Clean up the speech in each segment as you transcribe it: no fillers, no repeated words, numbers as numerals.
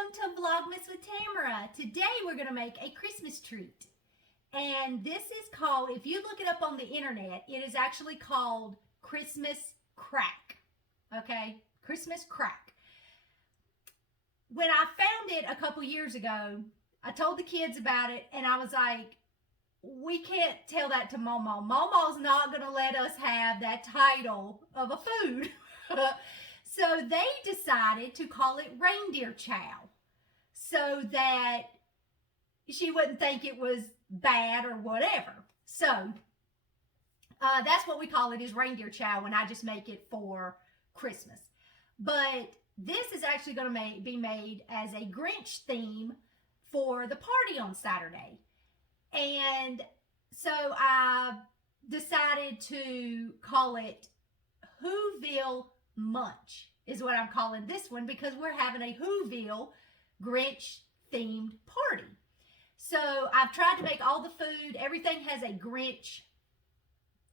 Welcome to Vlogmas with Tamara. Today we're going to make a Christmas treat. And this is called, if you look it up on the internet, it is actually called Christmas crack. Okay? Christmas crack. When I found it a couple years ago, I told the kids about it and I was like, we can't tell that to Mama. Mama's not going to let us have that title of a food. So they decided to call it reindeer chow so that she wouldn't think it was bad or whatever. So that's what we call it, is reindeer chow, when I just make it for Christmas. But this is actually going to be made as a Grinch theme for the party on Saturday. And so I decided to call it Whoville Munch, is what I'm calling this one, because we're having a Whoville Grinch themed party. So I've tried to make all the food, everything has a Grinch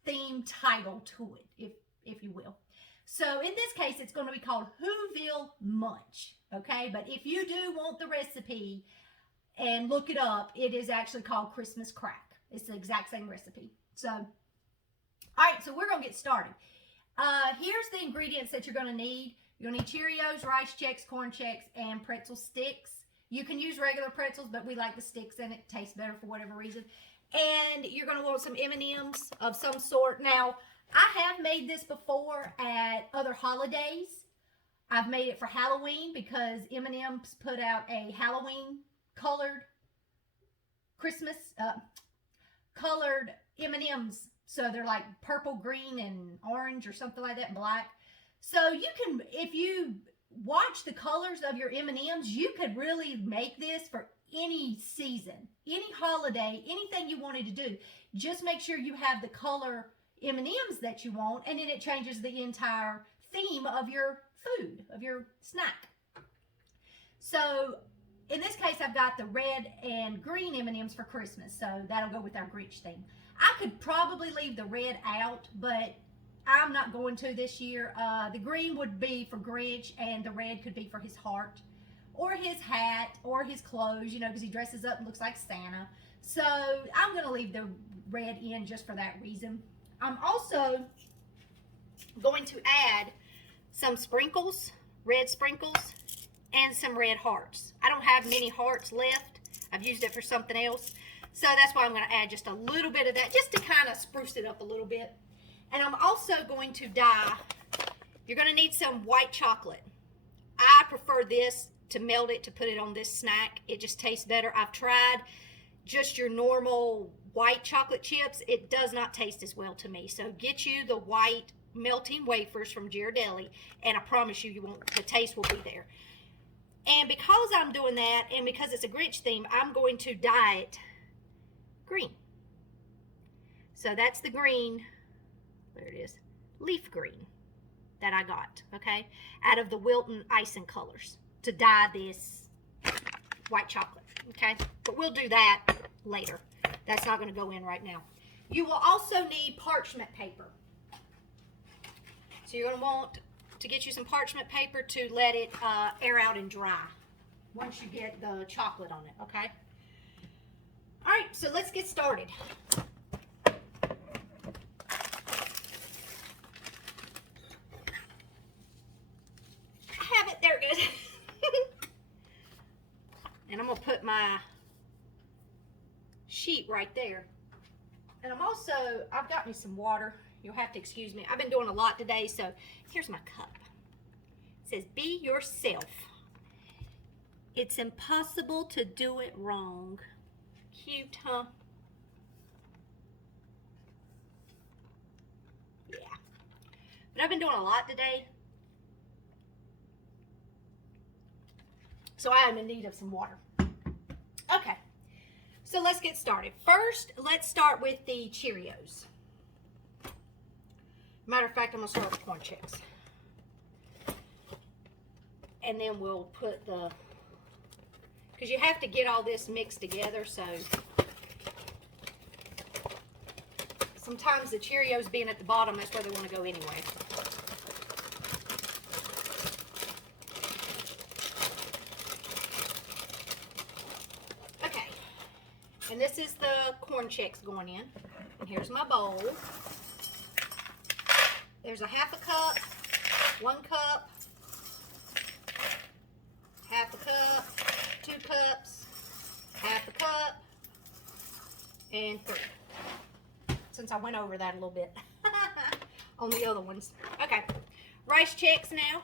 themed title to it, if you will. So in this case, it's going to be called Whoville Munch, okay? But if you do want the recipe and look it up, it is actually called Christmas crack. It's the exact same recipe. So, all right, so we're going to get started. Here's the ingredients that you're going to need. You're going to need Cheerios, Rice Chex, Corn Chex, and pretzel sticks. You can use regular pretzels, but we like the sticks and it tastes better for whatever reason. And you're going to want some M&Ms of some sort. Now, I have made this before at other holidays. I've made it for Halloween because M&M's put out a Halloween colored Christmas colored M&Ms. So they're like purple, green, and orange or something like that, and black. So you can, if you watch the colors of your M&Ms, you could really make this for any season, any holiday, anything you wanted to do. Just make sure you have the color M&Ms that you want, and then it changes the entire theme of your food, of your snack. So in this case, I've got the red and green M&Ms for Christmas, so that'll go with our Grinch theme. I could probably leave the red out, but I'm not going to this year. The green would be for Grinch, and the red could be for his heart, or his hat, or his clothes, you know, because he dresses up and looks like Santa. So I'm going to leave the red in just for that reason. I'm also going to add some sprinkles, red sprinkles, and some red hearts. I don't have many hearts left. I've used it for something else. So that's why I'm going to add just a little bit of that, just to kind of spruce it up a little bit. And I'm also going to dye, you're going to need some white chocolate. I prefer this to melt it, to put it on this snack. It just tastes better. I've tried just your normal white chocolate chips. It does not taste as well to me. So get you the white melting wafers from Ghirardelli, and I promise you, the taste will be there. And because I'm doing that, and because it's a Grinch theme, I'm going to dye it green. So that's the green, there it is, leaf green that I got, okay, out of the Wilton Icing colors to dye this white chocolate, okay? But we'll do that later. That's not going to go in right now. You will also need parchment paper. So you're going to want to get you some parchment paper to let it air out and dry once you get the chocolate on it, okay? All right, so let's get started. I have it there, good. And I'm gonna put my sheet right there. And I've got me some water. You'll have to excuse me. I've been doing a lot today, so here's my cup. It says, be yourself. It's impossible to do it wrong. Cute, huh? Yeah. But I've been doing a lot today, so I am in need of some water. Okay, so let's get started. First, let's start with the Cheerios. Matter of fact, I'm going to start with Corn Chex. And then we'll put because you have to get all this mixed together, so sometimes the Cheerios being at the bottom, that's where they want to go anyway. And this is the corn checks going in. And here's my bowl. There's a half a cup, 1 cup, half a cup, 2 cups, half a cup, and 3. Since I went over that a little bit on the other ones. Okay, rice checks now.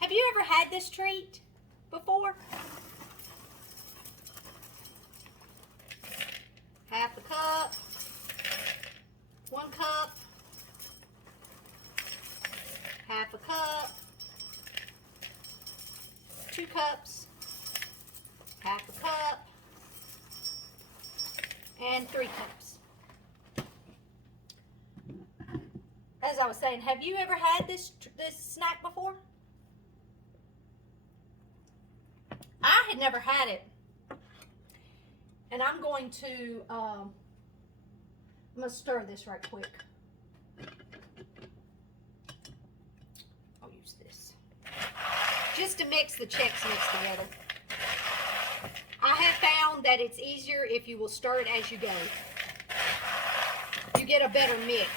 Have you ever had this treat before? Half a cup, 1 cup, half a cup, 2 cups, half a cup, and 3 cups. As I was saying, have you ever had this snack before? I had never had it. And I'm going to stir this right quick. I'll use this. Just to mix the checks mixed together. I have found that it's easier if you will stir it as you go. You get a better mix.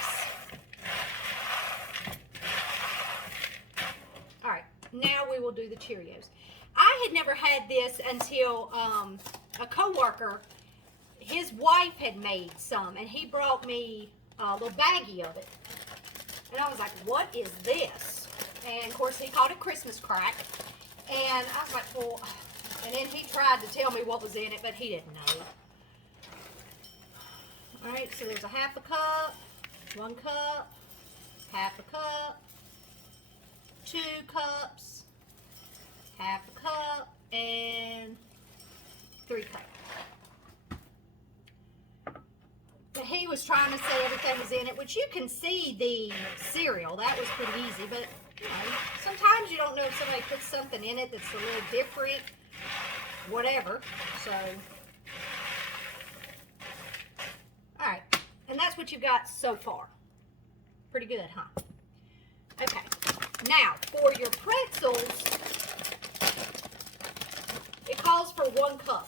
Alright, now we will do the Cheerios. I had never had this until a co-worker, his wife had made some, and he brought me a little baggie of it. And I was like, what is this? And of course, he called it Christmas crack. And I was like, well, and then he tried to tell me what was in it, but he didn't know. All right, so there's a half a cup, 1 cup, half a cup, 2 cups, half a cup, and 3 cups. But he was trying to say everything was in it, which you can see the cereal. That was pretty easy, but you know, sometimes you don't know if somebody puts something in it that's a little different, whatever. So, all right, and that's what you got so far. Pretty good, huh? Okay, now for your pretzels, it calls for 1 cup.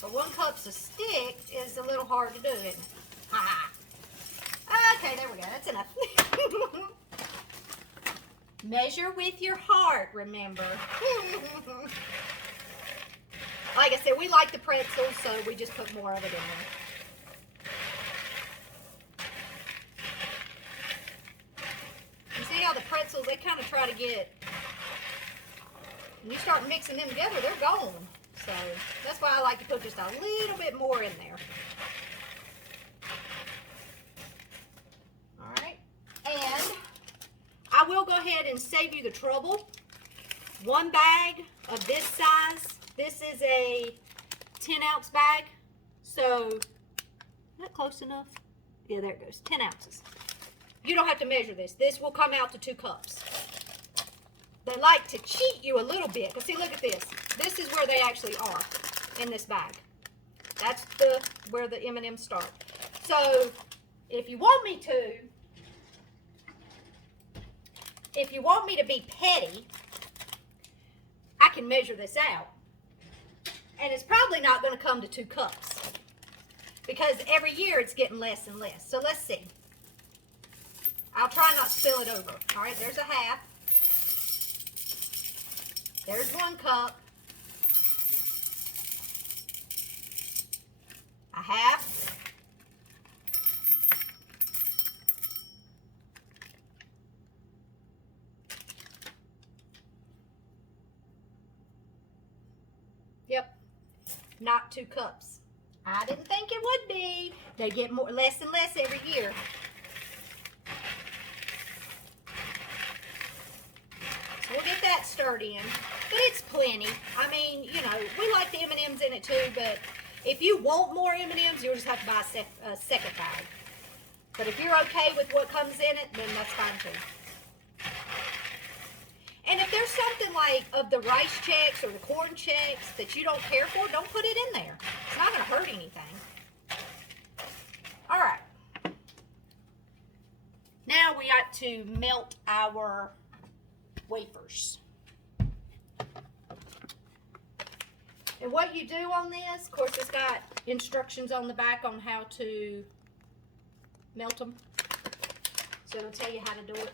So 1 cup's a stick is a little hard to do, isn't it? Ha! Okay, there we go. That's enough. Measure with your heart, remember. Like I said, we like the pretzels, so we just put more of it in there. You see how the pretzels, they kind of try to get, when you start mixing them together, they're gone. So that's why I like to put just a little bit more in there. All right, and I will go ahead and save you the trouble. 1 bag of this size. This is a 10-ounce bag. So, is that close enough? Yeah, there it goes. 10 ounces. You don't have to measure this. This will come out to 2 cups. They like to cheat you a little bit. Because see, look at this. This is where they actually are in this bag. That's where the M&Ms start. So, if you want me to be petty, I can measure this out. And it's probably not going to come to 2 cups. Because every year it's getting less and less. So let's see. I'll try not to spill it over. All right, there's a half. There's 1 cup. A half. Yep. Not 2 cups. I didn't think it would be. They get less and less every year. So we'll get that stirred in. But it's plenty. I mean, you know, we like the M&Ms in it too, but if you want more M&Ms, you'll just have to buy a second bag. But if you're okay with what comes in it, then that's fine too. And if there's something like of the rice checks or the corn checks that you don't care for, don't put it in there. It's not going to hurt anything. we got to melt our wafers. And what you do on this, of course, it's got instructions on the back on how to melt them. So it'll tell you how to do it.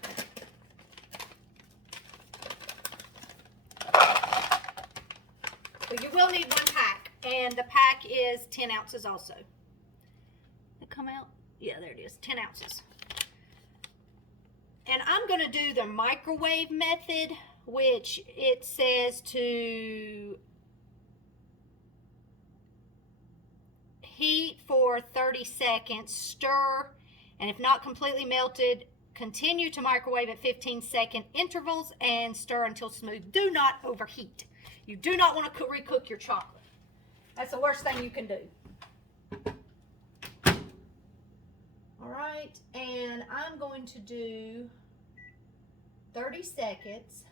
But you will need one pack, and the pack is 10 ounces also. It come out? Yeah, there it is, 10 ounces. And I'm going to do the microwave method, which it says to heat for 30 seconds, stir, and if not completely melted, continue to microwave at 15-second intervals and stir until smooth. Do not overheat. You do not want to recook your chocolate. That's the worst thing you can do. All right, and I'm going to do 30 seconds,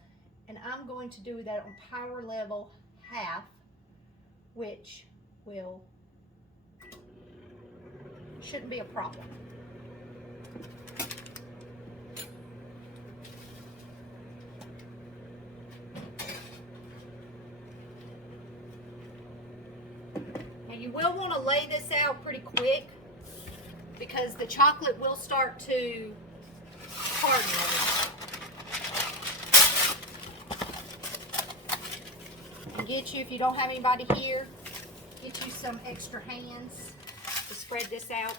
and I'm going to do that on power level half, which shouldn't be a problem. Now you will want to lay this out pretty quick because the chocolate will start to harden. And get you, if you don't have anybody here, get you some extra hands to spread this out.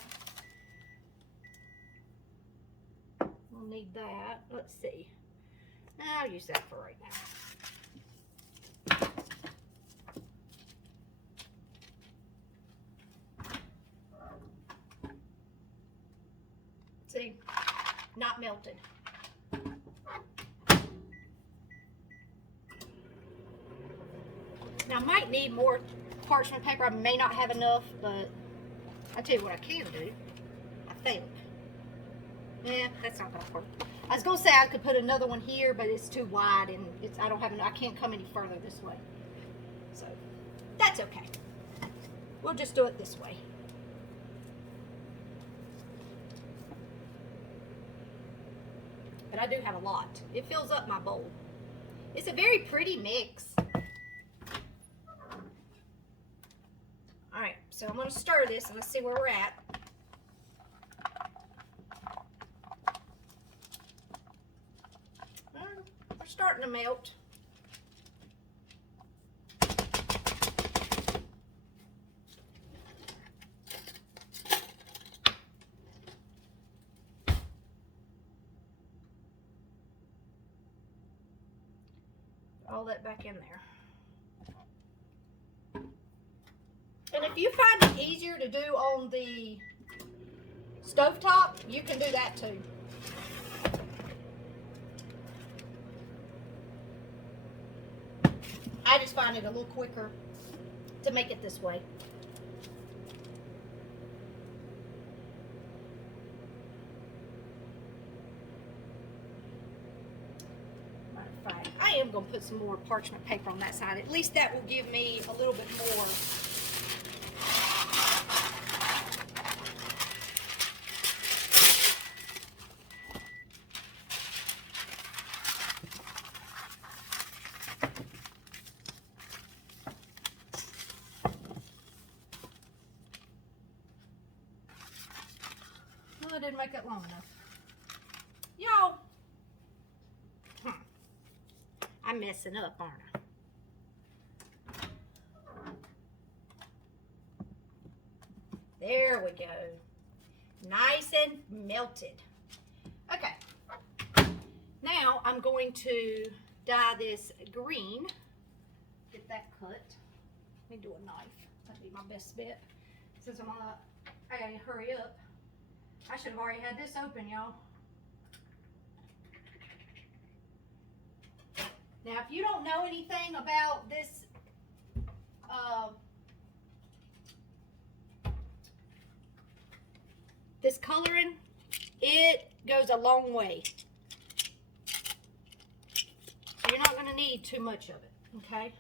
We'll need that. Let's see. I'll use that for right now. See, not melted. Now I might need more parchment paper. I may not have enough, but I'll tell you what I can do. I think. Yeah, that's not gonna work. I was gonna say I could put another one here, but it's too wide and I can't come any further this way. So that's okay. We'll just do it this way. But I do have a lot. It fills up my bowl. It's a very pretty mix. All right, so I'm going to stir this and let's see where we're at. We're starting to melt. All that back in there. And if you find it easier to do on the stovetop, you can do that too. I just find it a little quicker to make it this way. I am going to put some more parchment paper on that side. At least that will give me a little bit more. Well, I didn't make it long enough. Y'all. I'm messing up, aren't I? There we go. Nice and melted. Okay. Now I'm going to dye this green. Get that cut. Let me do a knife. That'd be my best bet. Since I gotta hurry up. I should have already had this open, y'all. Now, if you don't know anything about this, this coloring, it goes a long way. So you're not going to need too much of it, okay?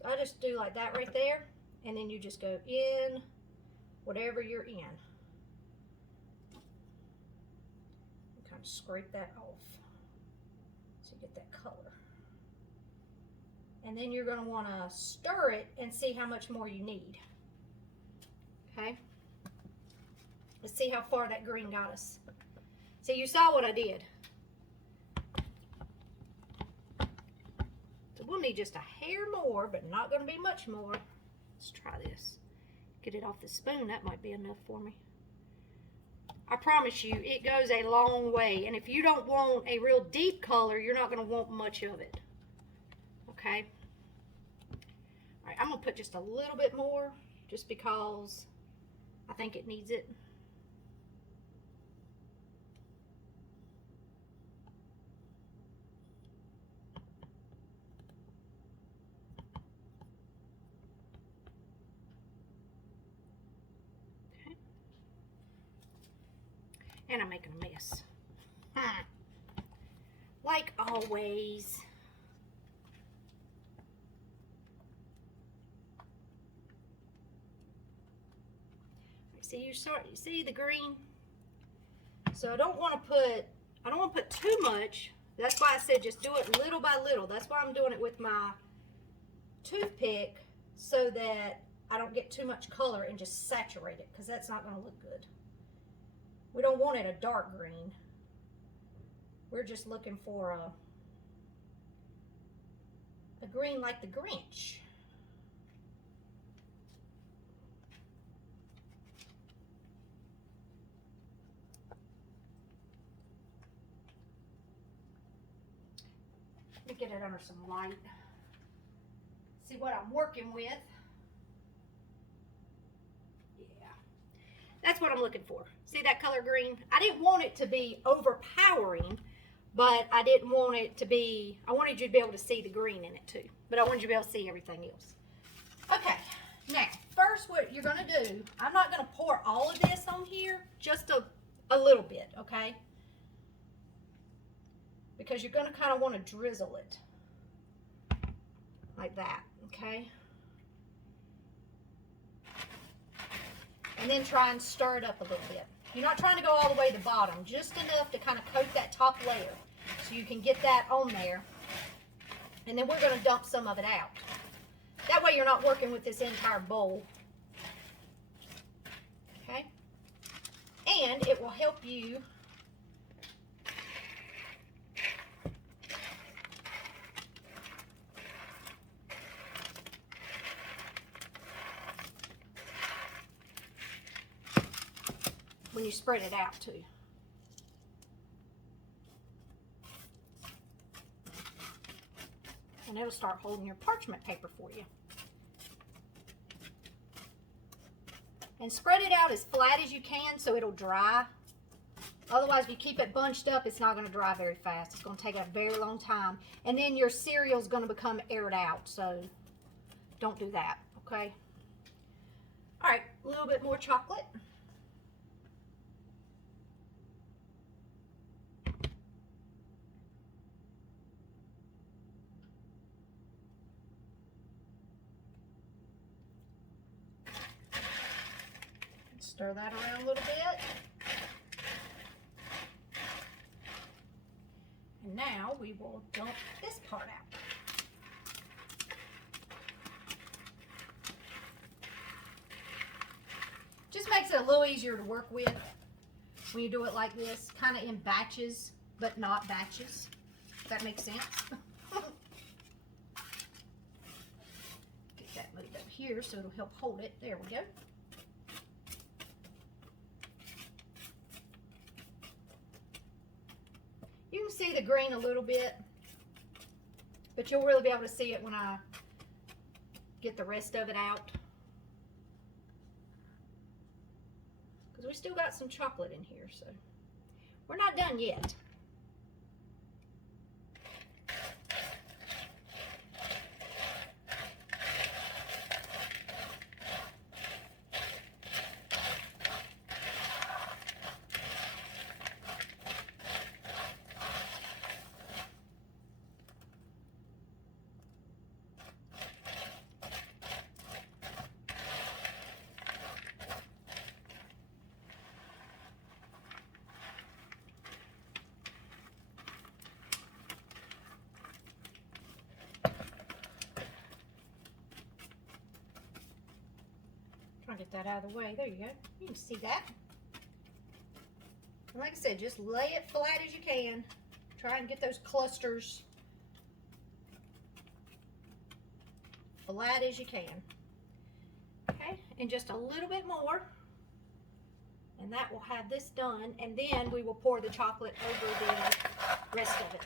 So I just do like that right there, and then you just go in whatever you're in. kind of scrape that off so you get that color. And then you're going to want to stir it and see how much more you need. Okay? Let's see how far that green got us. See, you saw what I did. So we'll need just a hair more, but not going to be much more. Let's try this. Get it off the spoon. That might be enough for me. I promise you, it goes a long way. And if you don't want a real deep color, you're not going to want much of it. Okay? All right, I'm going to put just a little bit more, just because I think it needs it. Okay. And I'm making a mess. Like always. See, you see the green? So I don't want to put too much. That's why I said just do it little by little. That's why I'm doing it with my toothpick, so that I don't get too much color and just saturate it, because that's not going to look good. We don't want it a dark green. We're just looking for a green like the Grinch. Let me get it under some light. See what I'm working with. Yeah, that's what I'm looking for. See that color green? I didn't want it to be overpowering, but I didn't want it to be, I wanted you to be able to see the green in it too, but I wanted you to be able to see everything else. Okay, now, first what you're gonna do, I'm not gonna pour all of this on here, just a little bit, okay? Because you're gonna kind of want to drizzle it like that, okay? And then try and stir it up a little bit. You're not trying to go all the way to the bottom, just enough to kind of coat that top layer so you can get that on there. And then we're going to dump some of it out. That way you're not working with this entire bowl. Okay? And it will help you when you spread it out too. And it'll start holding your parchment paper for you. And spread it out as flat as you can so it'll dry. Otherwise, if you keep it bunched up, it's not going to dry very fast. It's going to take a very long time. And then your cereal is going to become aired out. So don't do that, okay? All right, a little bit more chocolate. Stir that around a little bit. And now we will dump this part out. Just makes it a little easier to work with when you do it like this, kind of in batches, but not batches. If that makes sense. Get that moved up here so it'll help hold it. There we go. You can see the green a little bit, but you'll really be able to see it when I get the rest of it out. Because we still got some chocolate in here, so we're not done yet. I'll get that out of the way. There you go. You can see that. And like I said, just lay it flat as you can. Try and get those clusters flat as you can. Okay, and just a little bit more. And that will have this done. And then we will pour the chocolate over the rest of it.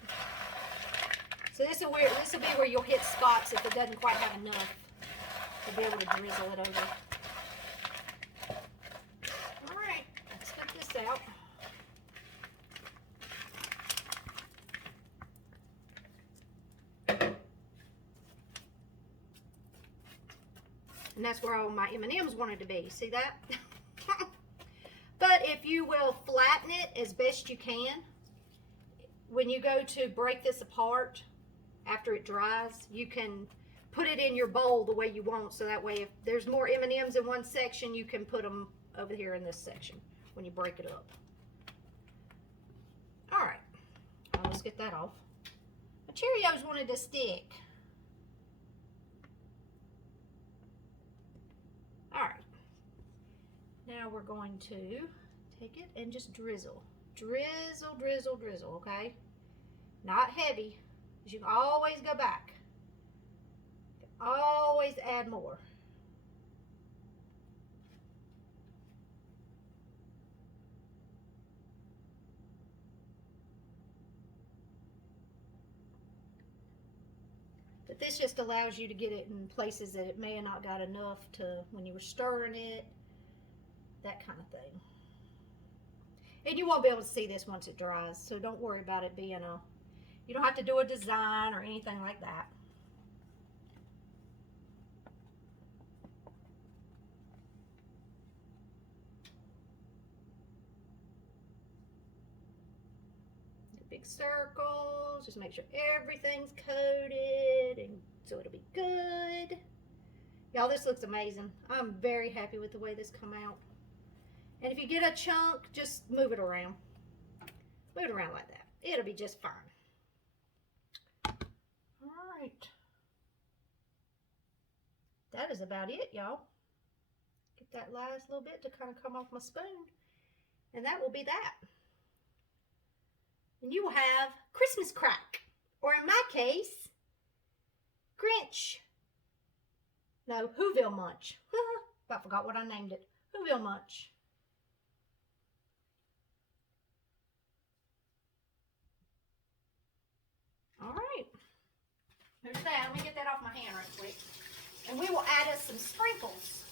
So this will be where you'll hit spots if it doesn't quite have enough to be able to drizzle it over. All right, let's get this out. And that's where all my M&Ms wanted to be. See that? But if you will flatten it as best you can, when you go to break this apart after it dries, you can put it in your bowl the way you want. So that way if there's more M&Ms in one section, you can put them over here in this section when you break it up. All right, let's get that off. The Cheerios wanted to stick. All right, now we're going to take it and just drizzle. Drizzle, drizzle, drizzle, okay? Not heavy, because you can always go back. You can always add more. But this just allows you to get it in places that it may have not got enough to when you were stirring it, that kind of thing. And you won't be able to see this once it dries, so don't worry about it being you don't have to do a design or anything like that. Big circles, just make sure everything's coated, and so it'll be good. Y'all, this looks amazing. I'm very happy with the way this come out. And if you get a chunk, just move it around. Move it around like that. It'll be just fine. All right. That is about it, y'all. Get that last little bit to kind of come off my spoon. And that will be that. And you will have Christmas crack. Or in my case, Grinch. No, Whoville Munch. I forgot what I named it. Whoville Munch. All right. There's that. Let me get that off my hand right quick. And we will add us some sprinkles.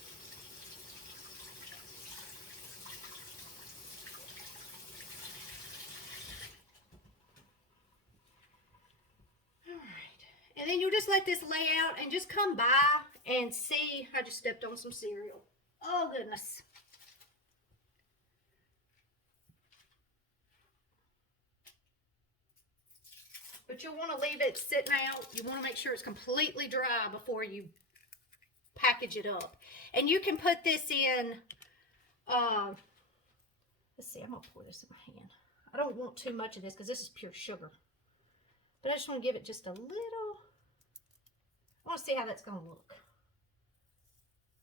All right. And then you'll just let this lay out and just come by and see. I just stepped on some cereal. Oh, goodness. But you'll want to leave it sitting out. You want to make sure it's completely dry before you package it up. And you can put this in, let's see, I'm going to pour this in my hand. I don't want too much of this because this is pure sugar. But I just want to give it just a little, I want to see how that's going to look.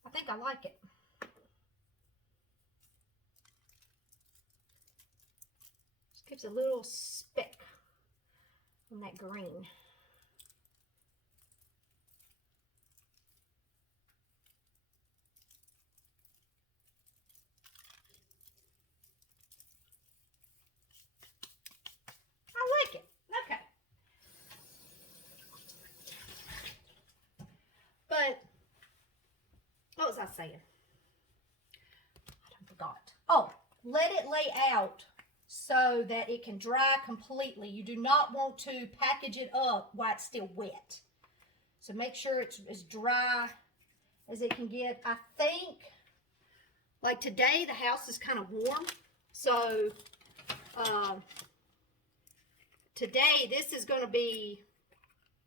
I think I like it. Just gives a little speck on that green. I like it. Okay. But what was I saying? I forgot. Oh, let it lay out so that it can dry completely. You do not want to package it up while it's still wet. So make sure it's as dry as it can get. I think, like today, the house is kind of warm. So today, this is going to be,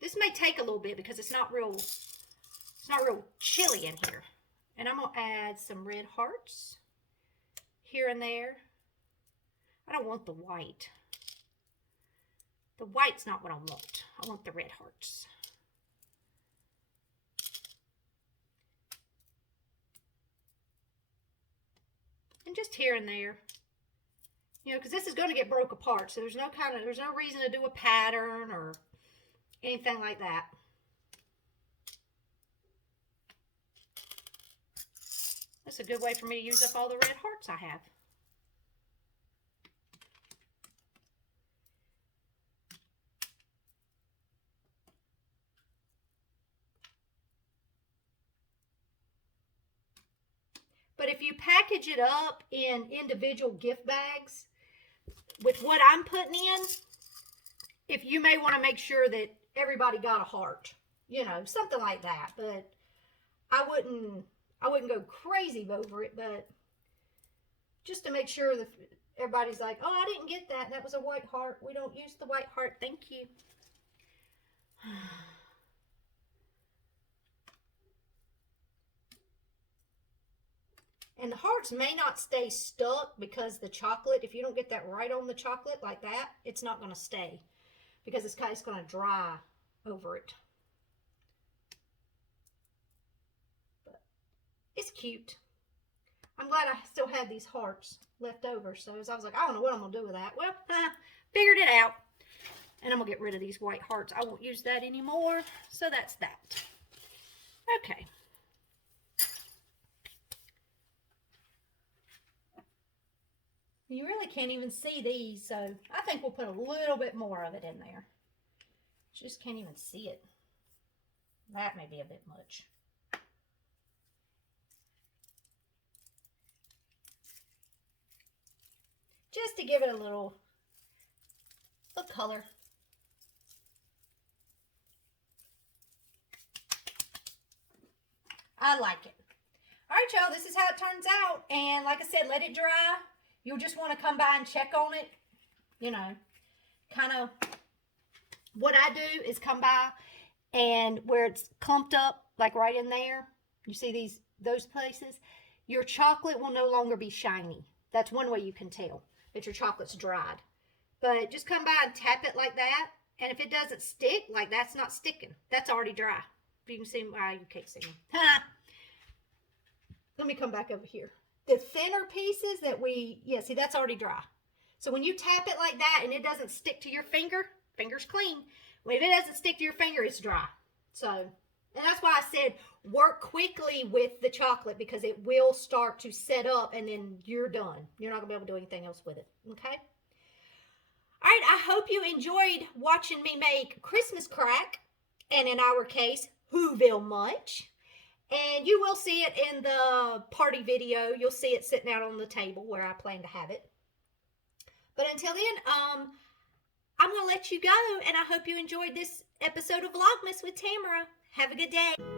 this may take a little bit because it's not real chilly in here. And I'm going to add some red hearts here and there. I don't want the white. The white's not what I want. I want the red hearts. just here and there. You know, because this is going to get broke apart. So there's no reason to do a pattern or anything like that. That's a good way for me to use up all the red hearts I have. But if you package it up in individual gift bags with what I'm putting in, if you may want to make sure that everybody got a heart, you know, something like that. But I wouldn't go crazy over it, but just to make sure that everybody's like, oh, I didn't get that. That was a white heart. We don't use the white heart. Thank you. And the hearts may not stay stuck because the chocolate, if you don't get that right on the chocolate like that, it's not going to stay because it's going to dry over it. But it's cute. I'm glad I still had these hearts left over. So I was like, I don't know what I'm going to do with that. Well, figured it out. And I'm going to get rid of these white hearts. I won't use that anymore. So that's that. Okay. You really can't even see these, so I think we'll put a little bit more of it in there. Just can't even see it. That may be a bit much. Just to give it a little color. I like it. All right, y'all, this is how it turns out. And like I said, let it dry. You'll just want to come by and check on it. You know, kind of what I do is come by and where it's clumped up, like right in there, you see those places, your chocolate will no longer be shiny. That's one way you can tell that your chocolate's dried. But just come by and tap it like that. And if it doesn't stick, like that's not sticking. That's already dry. If you can see, well, you can't see me. Let me come back over here. The thinner pieces that see, that's already dry. So when you tap it like that and it doesn't stick to your finger, finger's clean. If it doesn't stick to your finger, it's dry. So, and that's why I said work quickly with the chocolate because it will start to set up and then you're done. You're not going to be able to do anything else with it. Okay? All right, I hope you enjoyed watching me make Christmas crack. And in our case, Whoville Munch. And you will see it in the party video. You'll see it sitting out on the table where I plan to have it. But until then, I'm going to let you go. And I hope you enjoyed this episode of Vlogmas with Tamara. Have a good day.